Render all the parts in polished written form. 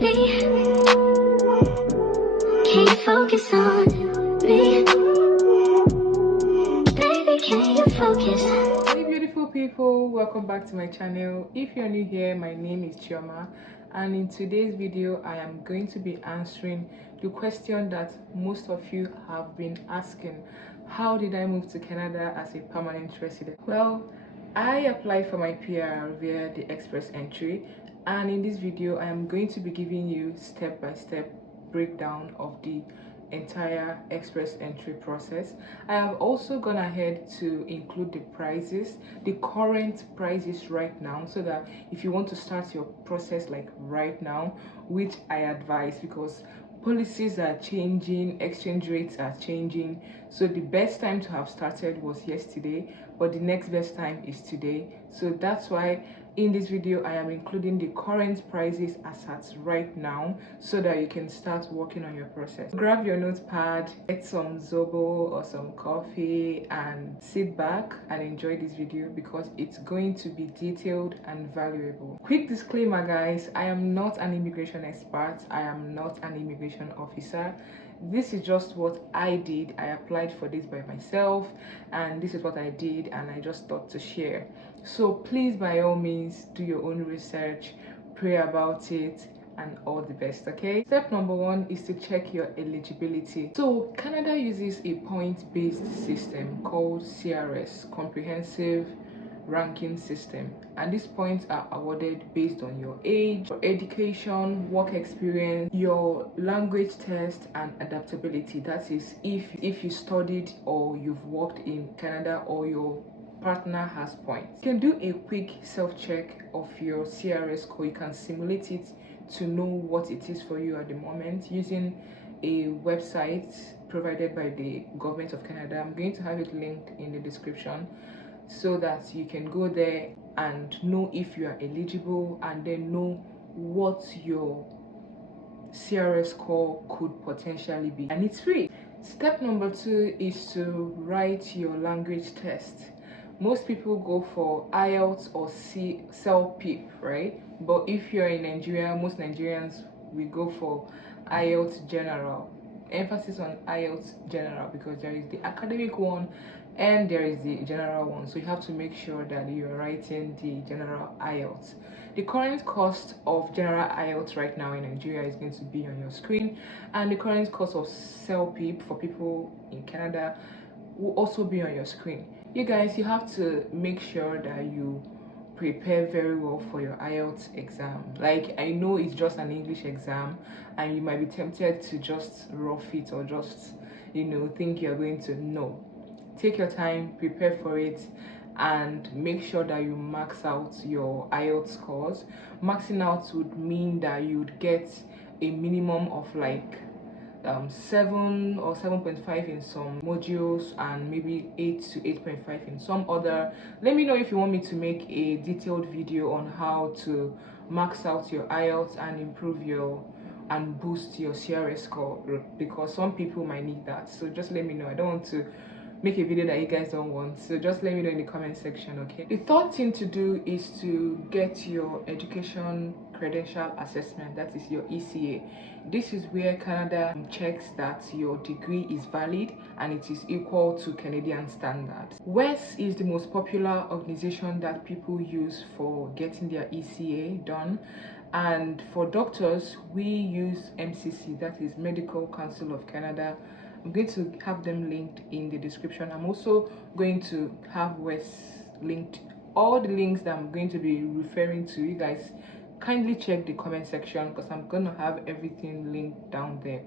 me. Can you focus on me? Baby, can you focus? Hey beautiful people, welcome back to my channel. If you're new here, my name is Chioma, and in today's video I am going to be answering the question that most of you have been asking: how did I move to Canada as a permanent resident? Well, I applied for my PR via the express entry, and in this video I am going to be giving you step-by-step breakdown of the entire express entry process. I have also gone ahead to include the prices, the current prices right now, so that if you want to start your process like right now, which I advise because policies are changing, exchange rates are changing, so the best time to have started was yesterday, but the next best time is today. So that's why in this video I am including the current prices as at right now, so that you can start working on your process. Grab your notepad, get some zobo or some coffee, and sit back and enjoy this video because it's going to be detailed and valuable. Quick disclaimer guys, I am not an immigration expert, I am not an immigration officer. This is just what I did. I applied for this by myself, and this is what I did, and I just thought to share. So please, by all means, do your own research, pray about it, and all the best. Okay, step number one is to check your eligibility. So Canada uses a point-based system called CRS, comprehensive ranking system, and these points are awarded based on your age, your education, work experience, your language test, and adaptability. That is, if you studied or you've worked in Canada or your partner has points. You can do a quick self-check of your CRS score. You can simulate it to know what it is for you at the moment using a website provided by the government of Canada. I'm going to have it linked in the description so that you can go there and know if you are eligible, and then know what your CRS score could potentially be, and it's free. Step number two is to write your language test. Most people go for IELTS or CELPIP, right? But if you're in Nigeria, most Nigerians we go for IELTS General. Emphasis on IELTS General because there is the academic one and there is the general one, so you have to make sure that you're writing the general IELTS. The current cost of general IELTS right now in Nigeria is going to be on your screen, and the current cost of CELPIP for people in Canada will also be on your screen. You guys, you have to make sure that you prepare very well for your IELTS exam. Like, I know it's just an English exam and you might be tempted to just rough it or just, think you're going to. No, take your time, prepare for it, and make sure that you max out your IELTS scores. Maxing out would mean that you'd get a minimum of like 7 or 7.5 in some modules and maybe 8 to 8.5 in some other. Let me know if you want me to make a detailed video on how to max out your IELTS and improve your and boost your CRS score, because some people might need that. So just let me know. I don't want to make a video that you guys don't want, so just let me know in the comment section. Okay, the third thing to do is to get your education credential assessment, that is your ECA. This is where Canada checks that your degree is valid and it is equal to Canadian standards. WES is the most popular organization that people use for getting their ECA done, and for doctors we use MCC, that is Medical Council of Canada. I'm going to have them linked in the description. I'm also going to have WES linked. All the links that I'm going to be referring to, you guys kindly check the comment section because I'm gonna have everything linked down there.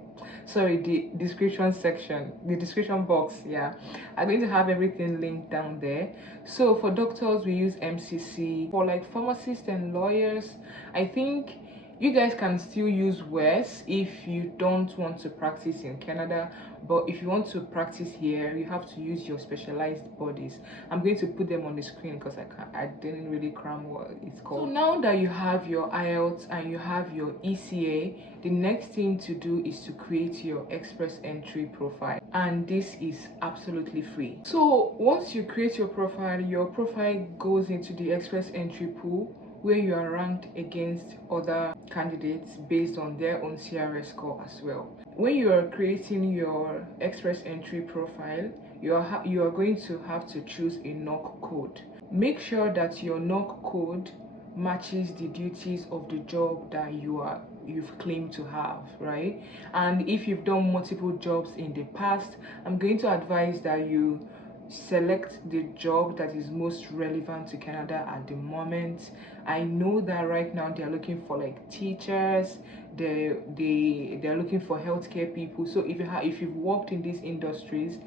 Sorry, the description section, the description box. Yeah, I'm going to have everything linked down there. So for doctors we use MCC. For like pharmacists and lawyers, I think you guys can still use WES if you don't want to practice in Canada, but if you want to practice here, you have to use your specialized bodies. I'm going to put them on the screen because I didn't really cram what it's called. So now that you have your IELTS and you have your ECA, the next thing to do is to create your express entry profile, and this is absolutely free. So once you create your profile goes into the express entry pool, where you are ranked against other candidates based on their own CRS score as well. When you are creating your express entry profile, you are going to have to choose a knock code. Make sure that your knock code matches the duties of the job that you've claimed to have, right? And if you've done multiple jobs in the past, I'm going to advise that you select the job that is most relevant to Canada at the moment. I know that right now they're looking for like teachers, they're looking for healthcare people. So if you've worked in these industries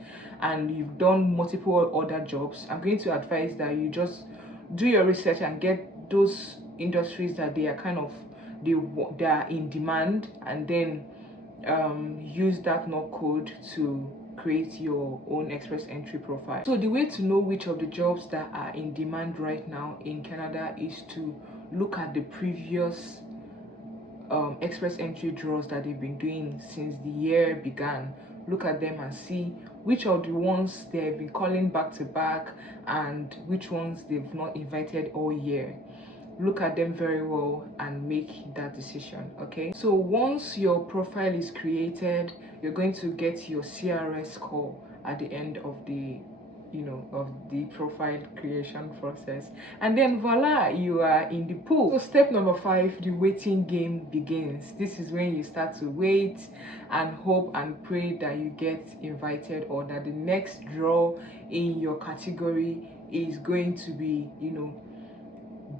and you've done multiple other jobs, I'm going to advise that you just do your research and get those industries that they are kind of they are in demand, and then use that knock code to create your own express entry profile. So the way to know which of the jobs that are in demand right now in Canada is to look at the previous express entry draws that they've been doing since the year began. Look at them and see which of the ones they've been calling back to back and which ones they've not invited all year. Look at them very well and make that decision. Okay, so once your profile is created, you're going to get your CRS score at the end of the profile creation process, and then voila, you are in the pool. So step number 5, the waiting game begins. This is when you start to wait and hope and pray that you get invited, or that the next draw in your category is going to be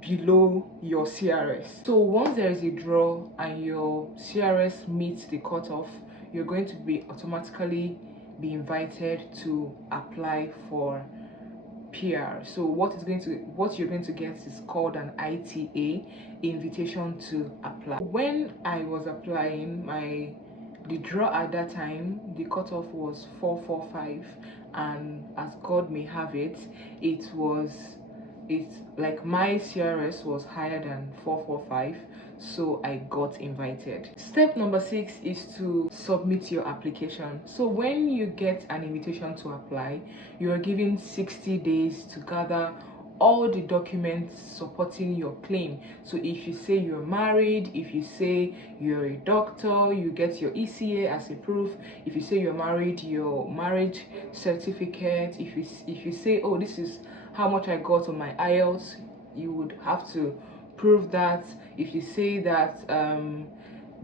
below your CRS. So once there is a draw and your CRS meets the cutoff, you're going to be automatically be invited to apply for PR. So what you're going to get is called an ITA, invitation to apply. When I was applying, the draw at that time, the cutoff was 445, and as God may have it, it's like my CRS was higher than 445, so I got invited. Step number 6 is to submit your application. So when you get an invitation to apply, you are given 60 days to gather all the documents supporting your claim. So if you say you're married, if you say you're a doctor, you get your ECA as a proof. If you say you're married, your marriage certificate. If you say, oh, this is how much I got on my IELTS, you would have to prove that. If you say that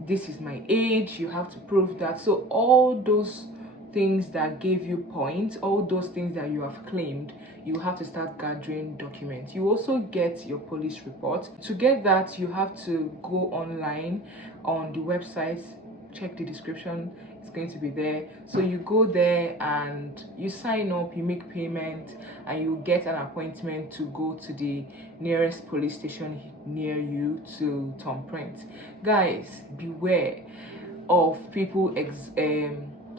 this is my age, you have to prove that. So all those things that gave you points, all those things that you have claimed, you have to start gathering documents. You also get your police report. To get that, you have to go online on the website. Check the description, it's going to be there. So you go there and you sign up, you make payment, and you get an appointment to go to the nearest police station near you to thumbprint. Guys, beware of people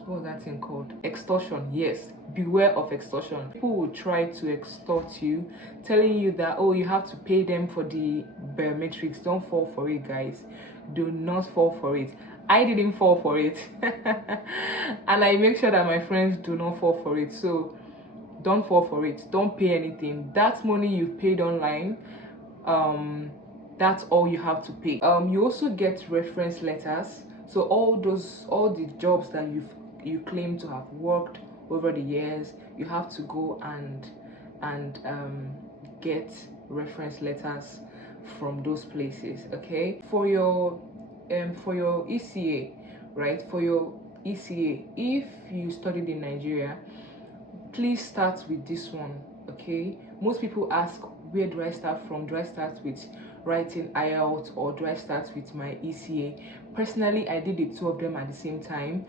what's that thing called? Extortion. Yes, beware of extortion. People will try to extort you, telling you that, oh, you have to pay them for the biometrics. Don't fall for it, guys. Do not fall for it. I didn't fall for it. And I make sure that my friends do not fall for it. So don't fall for it. Don't pay anything. That money you paid online, that's all you have to pay. You also get reference letters. So all the jobs that you claim to have worked over the years, you have to go and get reference letters from those places. Okay, for your ECA, right? For your ECA, if you studied in Nigeria, please start with this one. Okay, most people ask, where do I start from? Do I start with writing IELTS or do I start with my ECA? Personally, I did the two of them at the same time,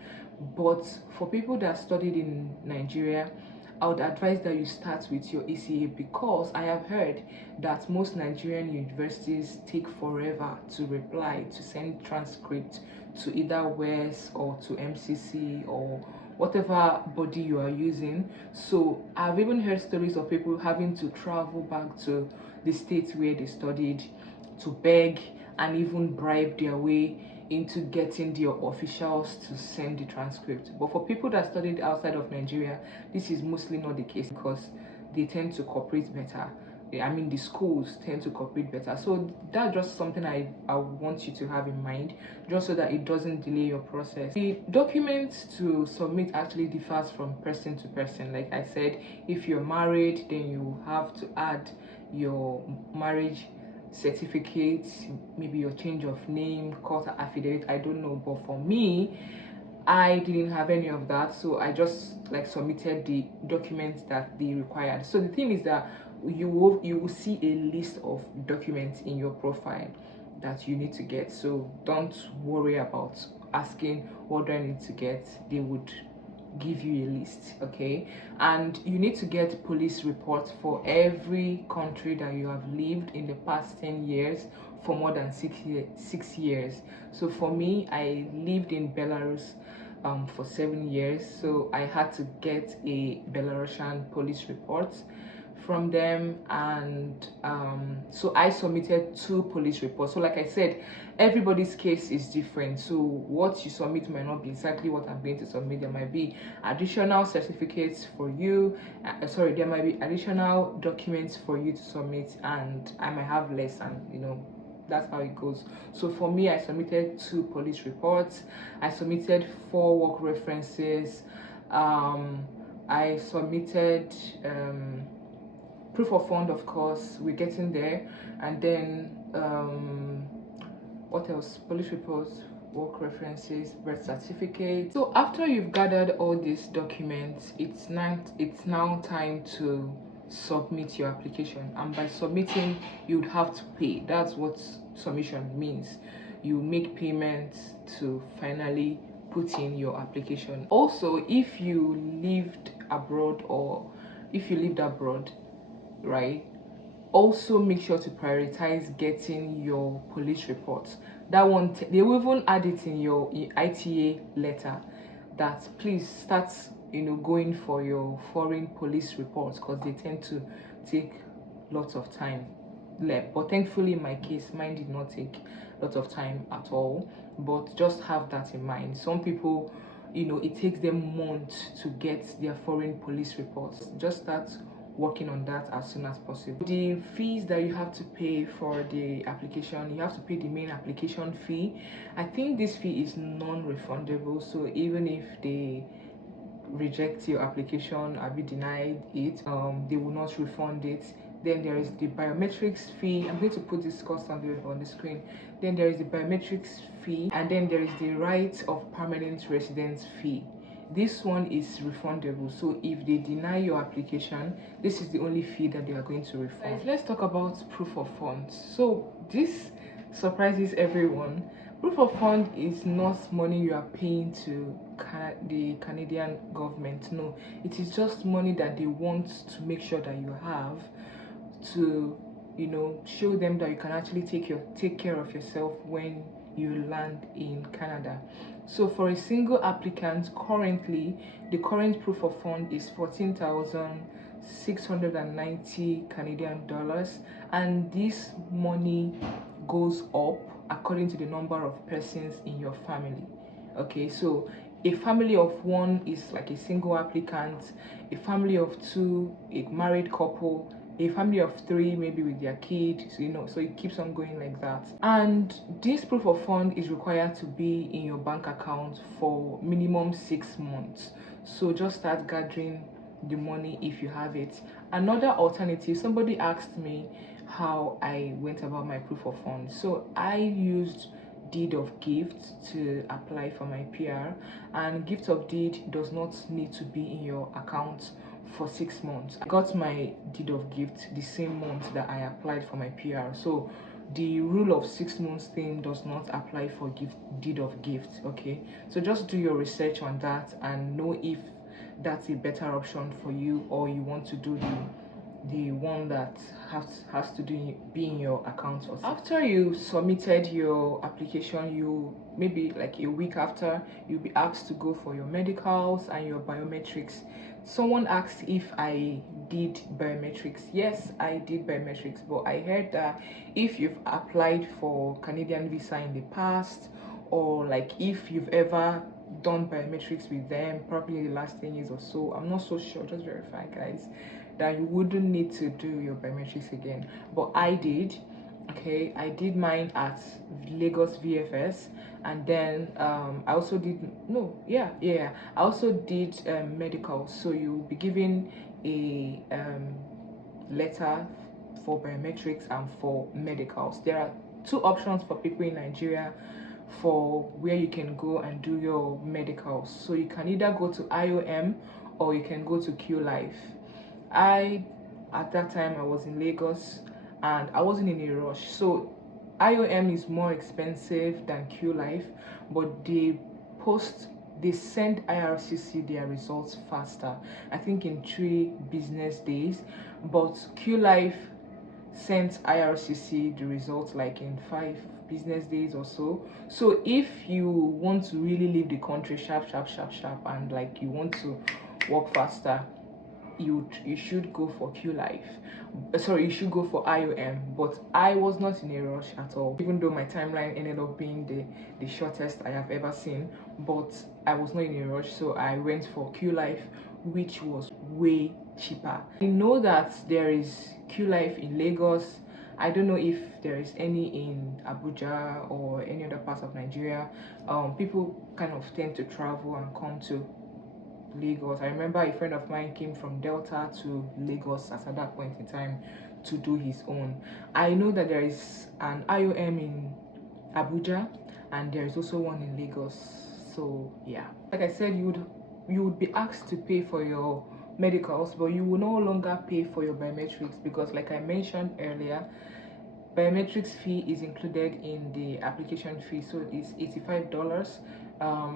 but for people that studied in Nigeria, I would advise that you start with your ECA, because I have heard that most Nigerian universities take forever to reply, to send transcript to either WES or to MCC or whatever body you are using. So I've even heard stories of people having to travel back to the states where they studied to beg and even bribe their way into getting their officials to send the transcript. But for people that studied outside of Nigeria, this is mostly not the case, because they tend to cooperate better I mean, the schools tend to cooperate better. So that's just something I want you to have in mind, just so that it doesn't delay your process. The documents to submit actually differs from person to person. Like I said, if you're married, then you have to add your marriage certificate, maybe your change of name, court affidavit, I don't know. But for me, I didn't have any of that, so I just like submitted the documents that they required. So the thing is that you will see a list of documents in your profile that you need to get. So don't worry about asking what do I need to get. They would give you a list, okay? And you need to get police reports for every country that you have lived in the past 10 years for more than 6 years. So for me, I lived in Belarus for 7 years, so I had to get a Belarusian police report from them. And so I submitted 2 police reports. So like I said, everybody's case is different, so what you submit might not be exactly what I'm going to submit. There might be additional certificates for you, there might be additional documents for you to submit, and I might have less, and you know, that's how it goes. So for me, I submitted 2 police reports, I submitted 4 work references, I submitted proof of fund, of course, we're getting there, and then what else? Police reports, work references, birth certificate. So after you've gathered all these documents, it's now time to submit your application. And by submitting, you'd have to pay. That's what submission means. You make payments to finally put in your application. Also, if you lived abroad, right, also make sure to prioritize getting your police reports. That one, they will even add it in your ITA letter, that please start, you know, going for your foreign police reports, because they tend to take lots of time. But thankfully in my case, mine did not take lots of time at all. But just have that in mind. Some people, you know, it takes them months to get their foreign police reports. Just start working on that as soon as possible. The fees that you have to pay for the application, you have to pay the main application fee. I think this fee is non-refundable, so even if they reject your application or be denied it, they will not refund it. Then there is the biometrics fee. I'm going to put this cost on the screen. Then there is the biometrics fee, and then there is the right of permanent residence fee. This one is refundable, so if they deny your application, this is the only fee that they are going to refund. Guys, let's talk about proof of funds. So this surprises everyone. Proof of fund is not money you are paying to the Canadian government. No, it is just money that they want to make sure that you have, to, you know, show them that you can actually take care of yourself when you land in Canada. So for a single applicant, currently the current proof of fund is 14,690 Canadian dollars, and this money goes up according to the number of persons in your family. Okay, so a family of 1 is like a single applicant, a family of 2, a married couple, a family of 3 maybe with their kid, so, you know, so it keeps on going like that. And this proof of fund is required to be in your bank account for minimum 6 months. So just start gathering the money if you have it. Another alternative, somebody asked me how I went about my proof of fund. So I used deed of gift to apply for my PR, and gift of deed does not need to be in your account for 6 months. I got my deed of gift the same month that I applied for my PR, so the rule of 6 months thing does not apply for deed of gift. Okay, so just do your research on that and know if that's a better option for you, or you want to do the one that has to be in your account. Or after you submitted your application, you maybe like a week after, you'll be asked to go for your medicals and your biometrics. Someone asked if I did biometrics. Yes, I did biometrics, but I heard that if you've applied for Canadian visa in the past, or like if you've ever done biometrics with them probably in the last 10 years or so, I'm not so sure, just verify guys, that you wouldn't need to do your biometrics again, but I did. Okay, I did mine at Lagos VFS, and then I also did I also did medical. So you'll be given a letter for biometrics and for medicals. There are two options for people in Nigeria for where you can go and do your medicals. So you can either go to IOM or you can go to Q Life. At that time I was in Lagos and I wasn't in a rush. So IOM is more expensive than Q Life, but they send IRCC their results faster. I think in 3 business days, but Q Life sent IRCC the results like in 5 business days or so. So if you want to really leave the country sharp, and like you want to work faster, you should go for Q Life. Sorry, you should go for IOM. But I was not in a rush at all, even though my timeline ended up being the shortest I have ever seen. But I was not in a rush, so I went for Q Life, which was way cheaper. I know that there is Q Life in Lagos. I don't know if there is any in Abuja or any other parts of Nigeria. People kind of tend to travel and come to Lagos. I remember a friend of mine came from Delta to Lagos at that point in time to do his own. I know that there is an IOM in Abuja and there is also one in Lagos. So yeah, like I said, you would be asked to pay for your medicals, but you will no longer pay for your biometrics, because like I mentioned earlier, biometrics fee is included in the application fee, so it's $85.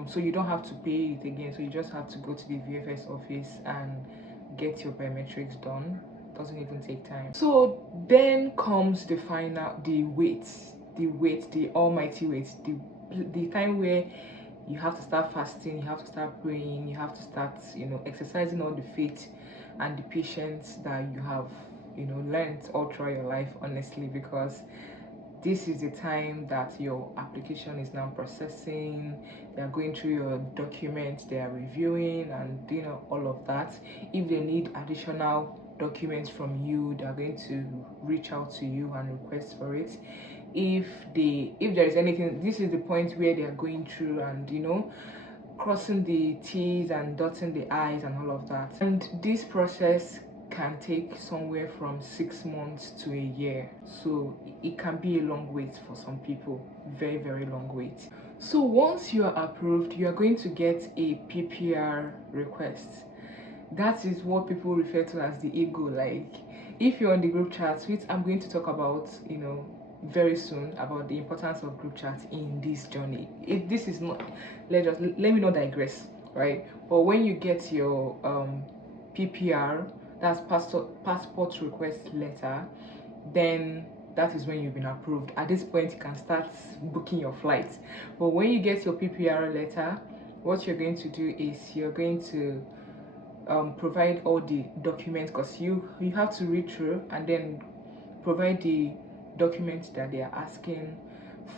So you don't have to pay it again, so you just have to go to the VFS office and get your biometrics done. Doesn't even take time. So then comes the almighty wait, the time where you have to start fasting, you have to start praying, you have to start exercising all the faith and the patience that you have learned all throughout your life, honestly, because this is the time that your application is now processing. They are going through your documents, they are reviewing and doing all of that. If they need additional documents from you, they are going to reach out to you and request for it. If there is anything, this is the point where they are going through and crossing the T's and dotting the I's and all of that. And this process can take somewhere from 6 months to a year, so it can be a long wait for some people, very, very long wait. So once you are approved, you are going to get a PPR request. That is what people refer to as the ego. Like, if you're on the group chats, which I'm going to talk about very soon, about the importance of group chats in this journey. If this is not, let me not digress, right? But when you get your PPR, that's passport request letter, then that is when you've been approved. At this point, you can start booking your flights. But when you get your PPR letter, what you're going to do is you're going to provide all the documents, because you have to read through and then provide the documents that they are asking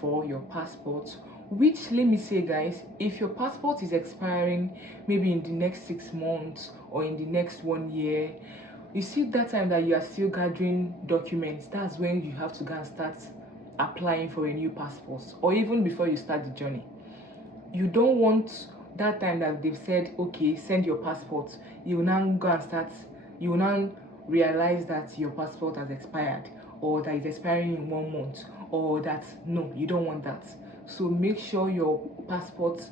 for your passport. Which, let me say guys, if your passport is expiring maybe in the next 6 months or in the next 1 year, you see that time that you are still gathering documents, that's when you have to go and start applying for a new passport, or even before you start the journey. You don't want that time that they've said, okay, send your passport, you will now go and start, you will now realize that your passport has expired, or that it's expiring in 1 month, or that, no, you don't want that. So make sure your passport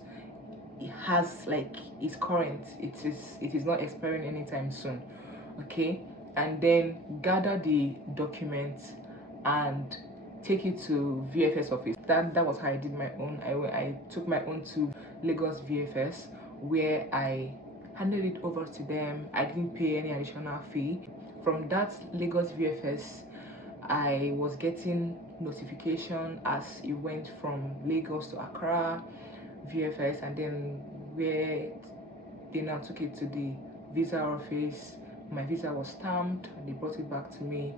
is current, it is not expiring anytime soon. Okay, and then gather the documents and take it to VFS office. That was how I did my own. I took my own to Lagos VFS, where I handed it over to them. I didn't pay any additional fee. From that Lagos VFS, I was getting notification as it went from Lagos to Accra VFS, and then where they now took it to the visa office. My visa was stamped and they brought it back to me.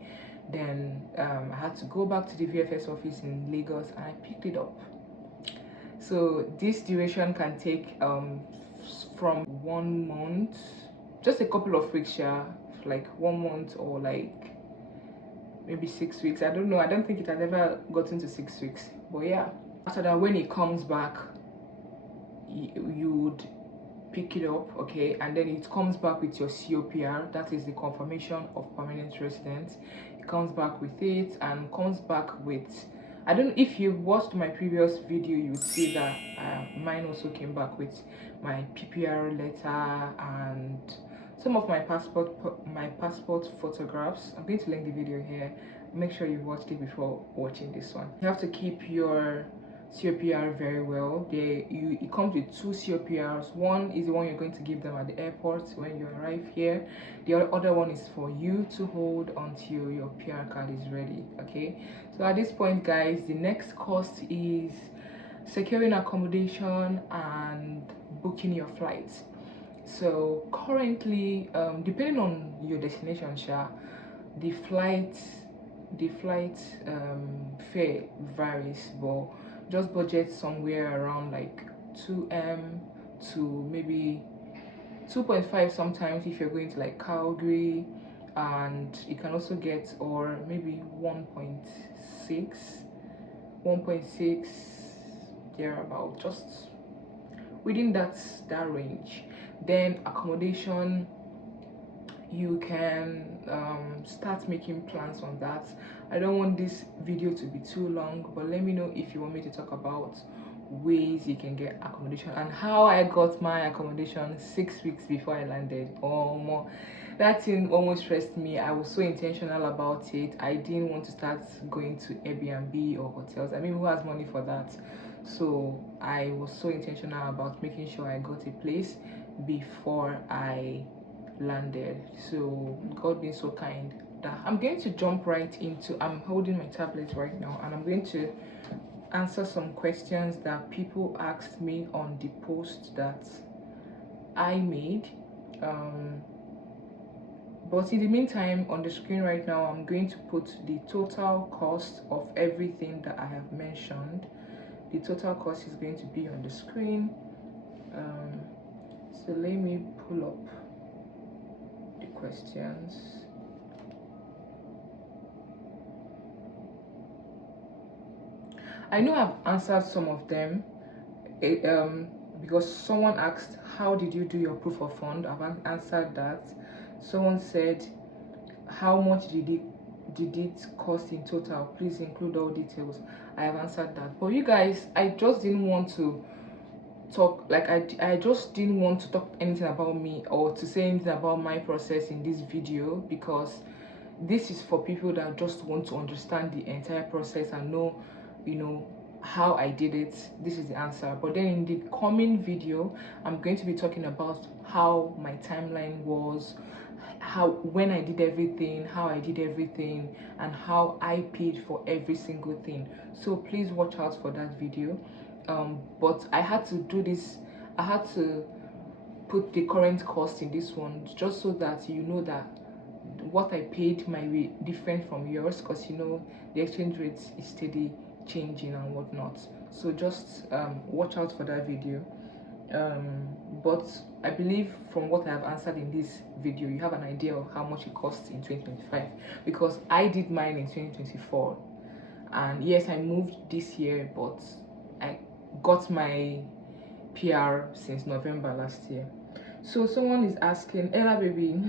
Then I had to go back to the VFS office in Lagos and I picked it up. So this duration can take from 1 month, just a couple of weeks, like 1 month or like maybe 6 weeks. I don't know. I don't think it has ever gotten to 6 weeks. But yeah, after that, when it comes back, you would pick it up, okay, and then it comes back with your COPR, that is the confirmation of permanent residence. It comes back with it, and comes back with, I don't know if you watched my previous video, you would see that mine also came back with my PPR letter and some of my passport photographs. I'm going to link the video here. Make sure you watched it before watching this one. You have to keep your COPR very well. It comes with 2 COPRs. One is the one you're going to give them at the airport when you arrive here. The other one is for you to hold until your PR card is ready, okay? So at this point, guys, the next cost is securing accommodation and booking your flights. So currently, depending on your destination, the flight fare varies, but just budget somewhere around like 2M to maybe 2.5 sometimes if you're going to like Calgary, and you can also get, or maybe 1.6 there, about just within that range. Then accommodation, you can start making plans on that. I don't want this video to be too long, but let me know if you want me to talk about ways you can get accommodation and how I got my accommodation 6 weeks before I landed. Oh more, that thing almost stressed me. I was so intentional about it. I didn't want to start going to Airbnb or hotels. I mean, who has money for that? So I was so intentional about making sure I got a place before I landed. So God being so kind that I'm going to jump right into, I'm holding my tablet right now, and I'm going to answer some questions that people asked me on the post that I made. But in the meantime, on the screen right now, I'm going to put the total cost of everything that I have mentioned. The total cost is going to be on the screen. So let me pull up the questions. I know I've answered some of them because someone asked, how did you do your proof of fund? I've answered that. Someone said, how much did it cost in total? Please include all details. I have answered that. But you guys, I just didn't want to talk, like I just didn't want to talk anything about me or to say anything about my process in this video, because this is for people that just want to understand the entire process and know, you know, how I did it. This is the answer. But then in the coming video, I'm going to be talking about how my timeline was, when I did everything, how I did everything, and how I paid for every single thing. So please watch out for that video. But I had to do this, I had to put the current cost in this one just so that you know that what I paid might be different from yours, because you know the exchange rate is steady changing and whatnot. So just watch out for that video. But I believe from what I have answered in this video, you have an idea of how much it costs in 2025, because I did mine in 2024, and yes, I moved this year, but I got my PR since November last year. So someone is asking, Ella baby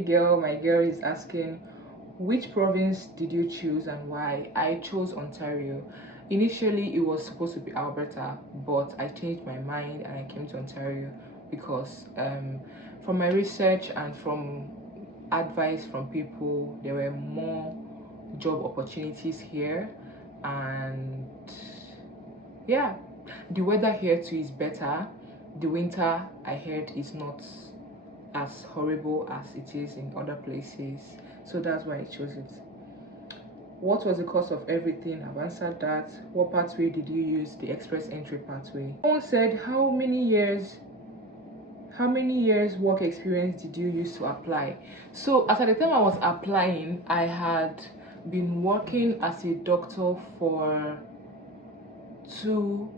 girl, my girl is asking, which province did you choose and why? I chose Ontario. Initially it was supposed to be Alberta, but I changed my mind and I came to Ontario because from my research and from advice from people, there were more job opportunities here, and yeah, the weather here too is better. The winter, I heard, is not as horrible as it is in other places, so that's why I chose it. What was the cost of everything? I've answered that. What pathway did you use? The express entry pathway. Someone said, how many years work experience did you use to apply? So at the time I was applying, I had been working as a doctor for 2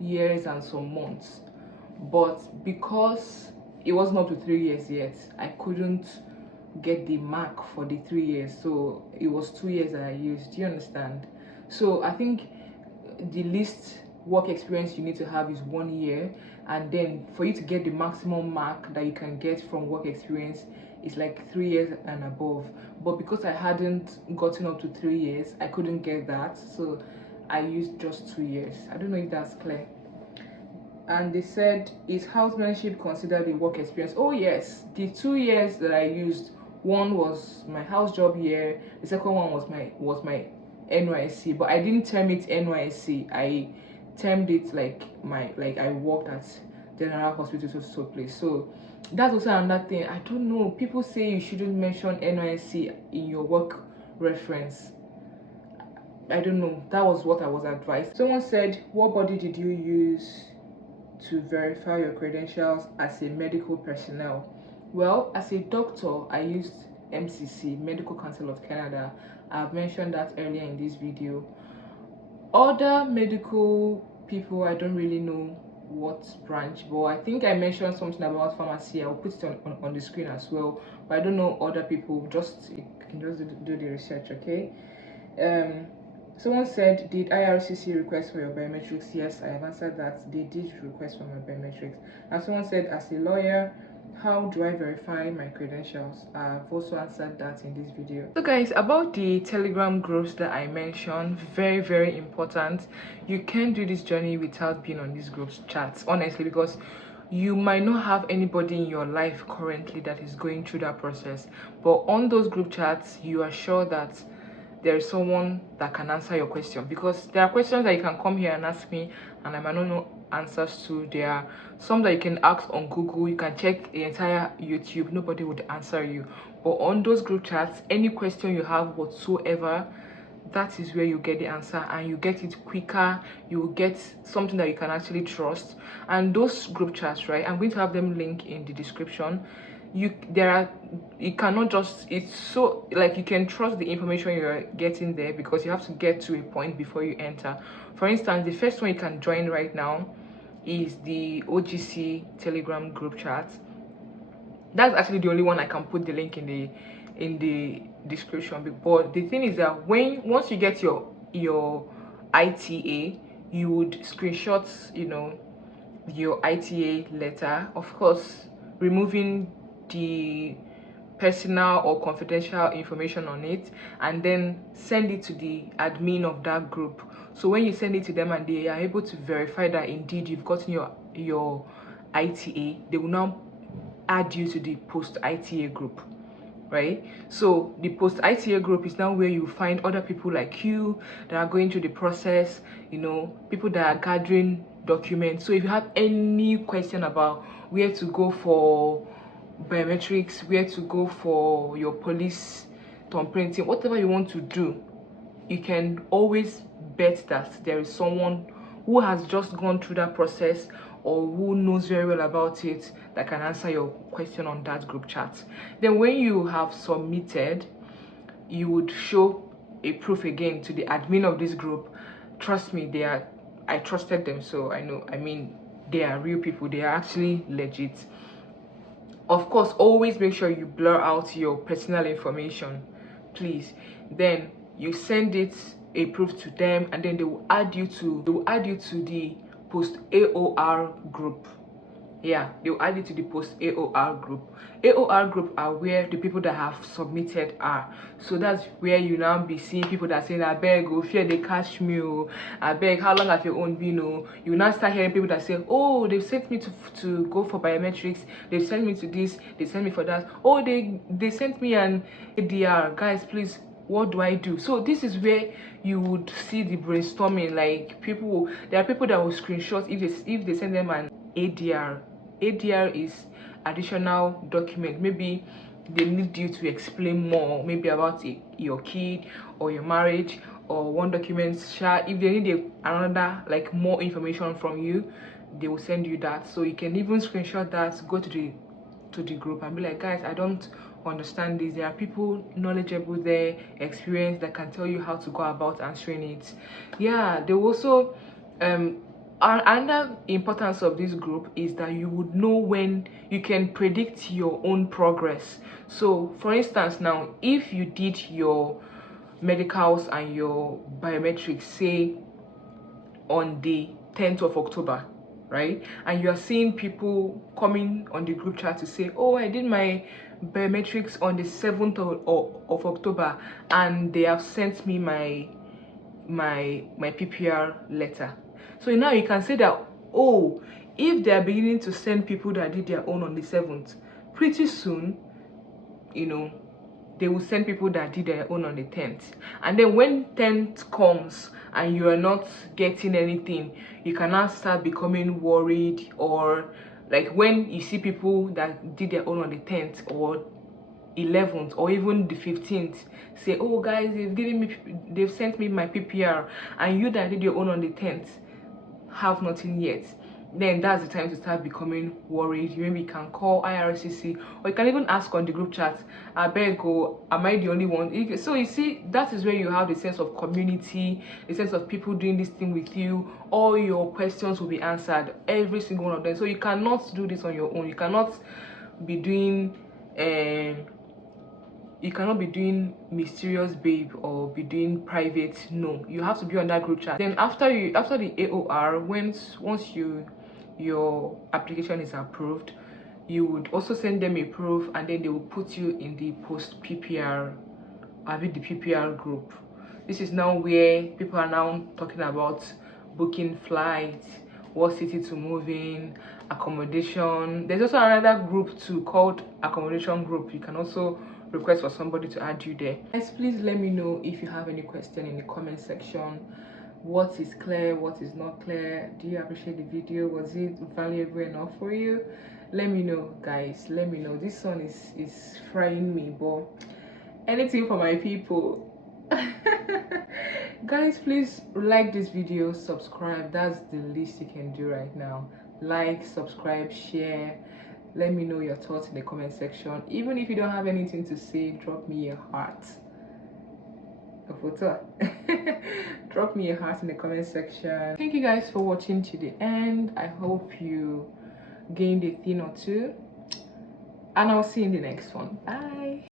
years and some months, but because it wasn't up to 3 years yet, I couldn't get the mark for the 3 years, so it was 2 years that I used. Do you understand? So I think the least work experience you need to have is 1 year, and then for you to get the maximum mark that you can get from work experience is like 3 years and above. But because I hadn't gotten up to 3 years, I couldn't get that, so I used just 2 years. I don't know if that's clear. And they said, is housemanship considered a work experience? Oh yes, the 2 years that I used, one was my house job year, the second one was my NYSC, but I didn't term it NYSC. I termed it like I worked at General Hospital so place. So that's also another thing. I don't know, people say you shouldn't mention NYSC in your work reference. I don't know, that was what I was advised. Someone said, what body did you use to verify your credentials as a medical personnel? Well, as a doctor, I used MCC, Medical Council of Canada. I've mentioned that earlier in this video. Other medical people, I don't really know what branch, but I think I mentioned something about pharmacy. I'll put it on the screen as well, but I don't know other people. You can just do the research, okay? Someone said, did IRCC request for your biometrics? Yes, I have answered that. They did request for my biometrics. And someone said, as a lawyer, how do I verify my credentials? I've also answered that in this video. So guys, about the Telegram groups that I mentioned, very important. You can't do this journey without being on these groups chats, honestly, because you might not have anybody in your life currently that is going through that process, but on those group chats you are sure that there is someone that can answer your question, because there are questions that you can come here and ask me and I might not know answers to. There are some that you can ask on Google, you can check the entire YouTube, nobody would answer you. But on those group chats, any question you have whatsoever, that is where you get the answer, and you get it quicker. You will get something that you can actually trust. And those group chats, right, I'm going to have them linked in the description. You cannot just, it's so like you can trust the information you're getting there, because you have to get to a point before you enter. For instance, the first one you can join right now is the OGC Telegram group chat. That's actually the only one I can put the link in the description. But the thing is that once you get your ITA, you would screenshot, you know, your ITA letter, of course removing the personal or confidential information on it, and then send it to the admin of that group. So when you send it to them and they are able to verify that indeed you've gotten your ITA, they will now add you to the post ITA group, right? So the post ITA group is now where you find other people like you that are going through the process, you know, people that are gathering documents. So if you have any question about where to go for biometrics, where to go for your police thumbprinting, whatever you want to do, you can always bet that there is someone who has just gone through that process or who knows very well about it that can answer your question on that group chat. Then when you have submitted, you would show a proof again to the admin of this group. Trust me, I trusted them, so I know, I mean, they are real people, they are actually legit. Of course, always make sure you blur out your personal information, please. Then you send it a proof to them, and then they will add you to the post AOR group. Yeah, they will add you to the post AOR group. AOR group are where the people that have submitted are. So that's where you now be seeing people that say, I beg, oh, fear they catch me, oh, I beg, how long have your own been, oh. You now start hearing people that say, oh, they've sent me to go for biometrics, they've sent me to this, they sent me for that, oh, they sent me an ADR. Guys, please, what do I do? So this is where you would see the brainstorming. Like, there are people that will screenshot if they send them an ADR. ADR is additional document. Maybe they need you to explain more, maybe about your kid or your marriage, or one document. If they need another, like, more information from you, they will send you that. So you can even screenshot that, go to the group and be like, guys, I don't understand this. There are people knowledgeable there, experienced, that can tell you how to go about answering it. Yeah, they will also another importance of this group is that you would know when you can predict your own progress. So for instance, now if you did your medicals and your biometrics, say on the 10th of October, right, and you are seeing people coming on the group chat to say, oh, I did my biometrics on the 7th of October and they have sent me my PPR letter. So now you can say that, oh, if they are beginning to send people that did their own on the 7th, pretty soon, you know, they will send people that did their own on the 10th. And then when 10th comes and you are not getting anything, you can now start becoming worried. Or like when you see people that did their own on the 10th or 11th or even the 15th say, oh guys, they've sent me my PPR, and you that did your own on the 10th have nothing yet, then that's the time to start becoming worried. You maybe can call IRCC, or you can even ask on the group chat, I beg, am I the only one? So you see, that is where you have the sense of community, the sense of people doing this thing with you. All your questions will be answered, every single one of them. So you cannot do this on your own. You cannot be doing mysterious babe or be doing private. No, you have to be on that group chat. Then after the AOR, once your application is approved, you would also send them a proof, and then they will put you in the post PPR, the PPR group. This is now where people are now talking about booking flights, what city to move in, accommodation. There's also another group too called accommodation group. You can also request for somebody to add you there. Guys, please let me know if you have any question in the comment section. What is clear, what is not clear? Do you appreciate the video? Was it valuable enough for you? Let me know, guys. Let me know. This one is frying me, but anything for my people. Guys, please like this video, subscribe. That's the least you can do right now. Like, subscribe, share. Let me know your thoughts in the comment section. Even if you don't have anything to say, drop me a heart, a photo. Drop me a heart in the comment section. Thank you guys for watching to the end. I hope you gained a thing or two, and I'll see you in the next one. Bye.